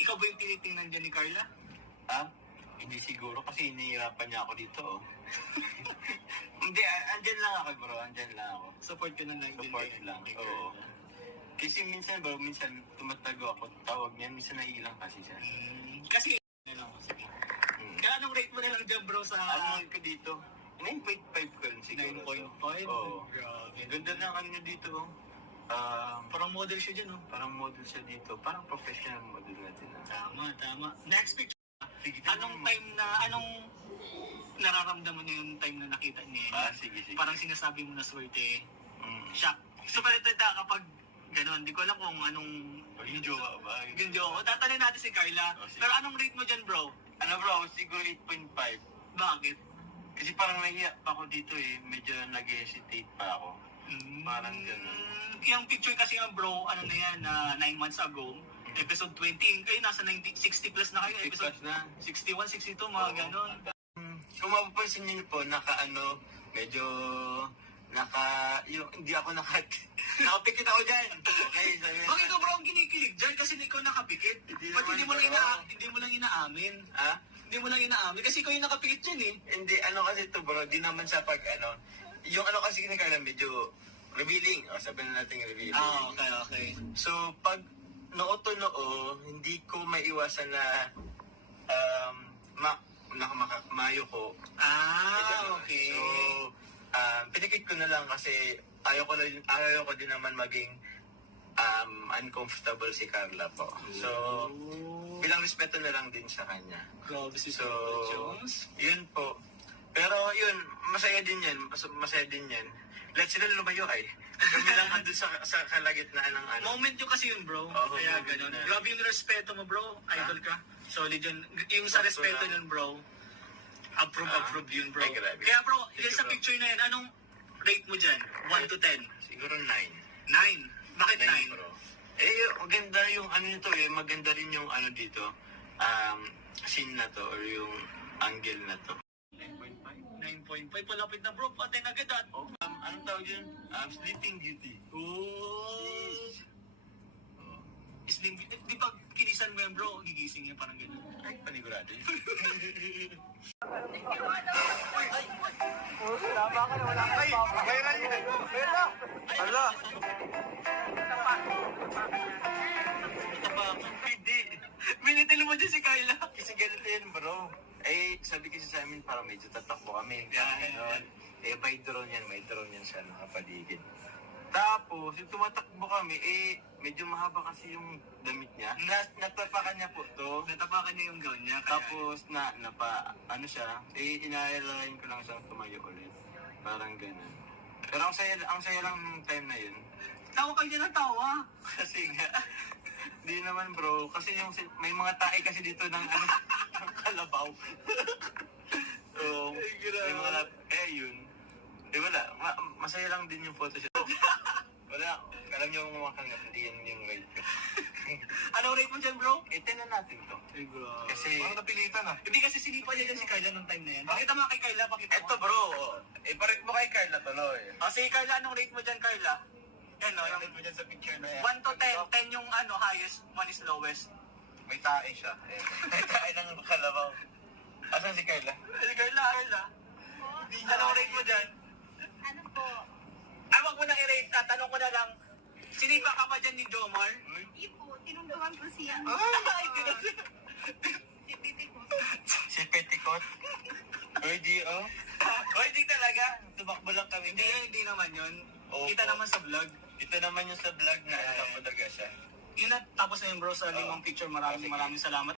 Ikaw ba yung tinitingnan dyan ni Carla? Ha? Hindi siguro kasi hinihirapan niya ako dito. Hindi, andyan lang ako bro, andyan lang ako. Support ka na lang. Support lang, oo. Kasi minsan bro, minsan tumatago ako, tawag niya, minsan naiilang kasi siya. Kasi, sige. Kaya anong rate mo na lang dyan bro sa... Ano ko dito? 9.5 ko rin siguro. 9.5? Oo. Grabe. Ganda na kanya dito. Parang model siya dyan, no? Parang model siya dito. Parang professional model natin. Tama. Next picture. Anong nararamdaman niyo yung time na nakita niya? Sige. Parang sinasabi mo na swerte. Shock. Super ito kapag gano'n. Hindi ko alam kung anong... Yung jowa ba? Yung jowa. Tatanungin natin si Carla. Pero anong rate mo dyan, bro? Ano bro, siguro 8.5. Bakit? Kasi parang nahiya pa ako dito eh. Medyo nag-hesitate pa ako. Parang gano'n. Yung picture kasi nga bro, ano na yan, 9 months ago, episode 20, kayo nasa 60 plus na kayo, episode na. 61, 62, mga gano'n. Kung mapapansin niyo po, medyo, hindi ako nakapikit ako dyan. Okay, sabi na. Bakit ikaw bro ang kinikilig dyan kasi ikaw nakapikit? Ba't hindi mo lang inaamin? Ha? Hindi mo lang inaamin kasi ikaw yung nakapikit dyan eh. Hindi, kasi ito bro, di naman sa yung kasi kinakala medyo revealing. Sabi na natin revealing. Okay. So, pag noo to noo, hindi ko maiwasan na mayo ko. Okay. So, pinikit ko na lang kasi ayaw ko din naman maging uncomfortable si Carla po. So, bilang respeto na lang din sa kanya. Grabe si So, Jones. yun po. Pero yun, masaya din yan. Let's sila lumayo ay. Kami lang andun sa kalagitnaan ng Moment yun kasi yun bro. Kaya gano'n. Grabe yung respeto mo bro. Idol ka. Solid yun. Yung sa respeto yun bro. Approve yun bro. Ay, grabe. Kaya bro, yun sa picture na yun, anong rate mo dyan? 1 to 10? Siguro 9. 9? Bakit 9? Bro. Maganda yung nito maganda rin yung dito. Scene na to or yung angle na to. 9.5? Palapit na bro, patin agad at. Anong tawag yun? Sleeping Beauty. Slim, di pag kinisan mo yan bro, gigising yan parang gano'n. Ay, panigurado yun. Tama ka na, wala ka pa. Viral yun. Hala. Hindi. Minitil mo dyan si Carla. Kasi ganito yun, bro. Sabi kasi sa amin, parang medyo tatakbo kami. Ganon. May drone yan sa nakapaligid. Tapos, yung tumatakbo kami, medyo mahaba kasi yung damit niya. Natapakan niya po to. Natapakan niya yung gown niya. Tapos, inaalalain ko lang siyang tumayo ulit. Parang ganun. Pero ang saya lang ng time na yun. Tawa ka niya ng tawa. Kasi nga, di naman bro. Kasi may mga tae kasi dito ng kalabaw. So, may mga yun. Wala. Masaya lang din yung photo siya. Wala. Alam niyo kung makakangap, hindi yan yung rate ko. Anong rate mo dyan bro? 10 na natin to. Kasi, Parang napilitan ah. Hindi kasi sinipa niya dyan si Carla nung time na yan. Pakita mo kay Carla, pakita mo. eto bro, iparate mo kay Carla tuloy. Sige Carla, anong rate mo dyan Carla? Yan no, yung Iparate mo dyan sa picture na yan. 1 to 10. 10 yung highest, 1 is lowest. May tae siya. May tae ng kalabaw. Asan si Carla? Carla. Anong rate mo dyan? Ano po? Wag mo nang i-rate. Tatanong ko na lang. Sinipa ka ba dyan ni Jomar? Hindi po. Tinungtungan ko siya. Ay, Si Pipi po. Si Petticott? Oy, di talaga. Tumakbo lang kami. Hindi naman yun. Opo. Kita naman sa vlog. Ito naman yung sa vlog na alam ko talaga siya. Yun na, tapos na yun bro sa 5 picture. Maraming salamat.